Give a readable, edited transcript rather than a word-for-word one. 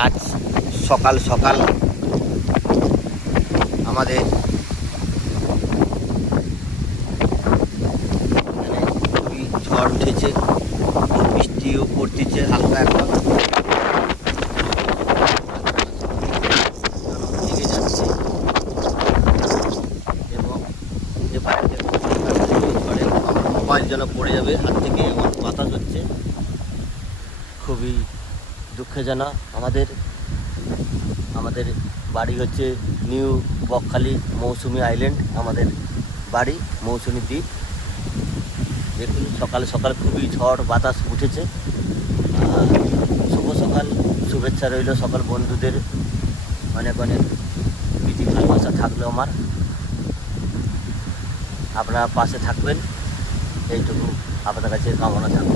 আজ সকাল সকাল আমাদের খুবই ঝড় উঠেছে, বৃষ্টিও পড়তেছে হালকা একটা, জেগে যাচ্ছে এবং এবারে ঝড়ে আমার মোবাইল যেন পড়ে যাবে হাত থেকে এমন বাতাস হচ্ছে। খুবই দুঃখজনক। আমাদের বাড়ি হচ্ছে নিউ বকখালি মৌসুমি আইল্যান্ড, আমাদের বাড়ি মৌসুমি দ্বীপ। দেখুন সকাল সকাল খুবই ঝড় বাতাস উঠেছে। শুভ সকাল, শুভেচ্ছা রইল সকল বন্ধুদের, অনেক অনেক প্রীতি ভালোবাসা থাকলো আমার। আপনারা পাশে থাকবেন, এইটুকু আপনাদের কাছে কামনা থাকবে।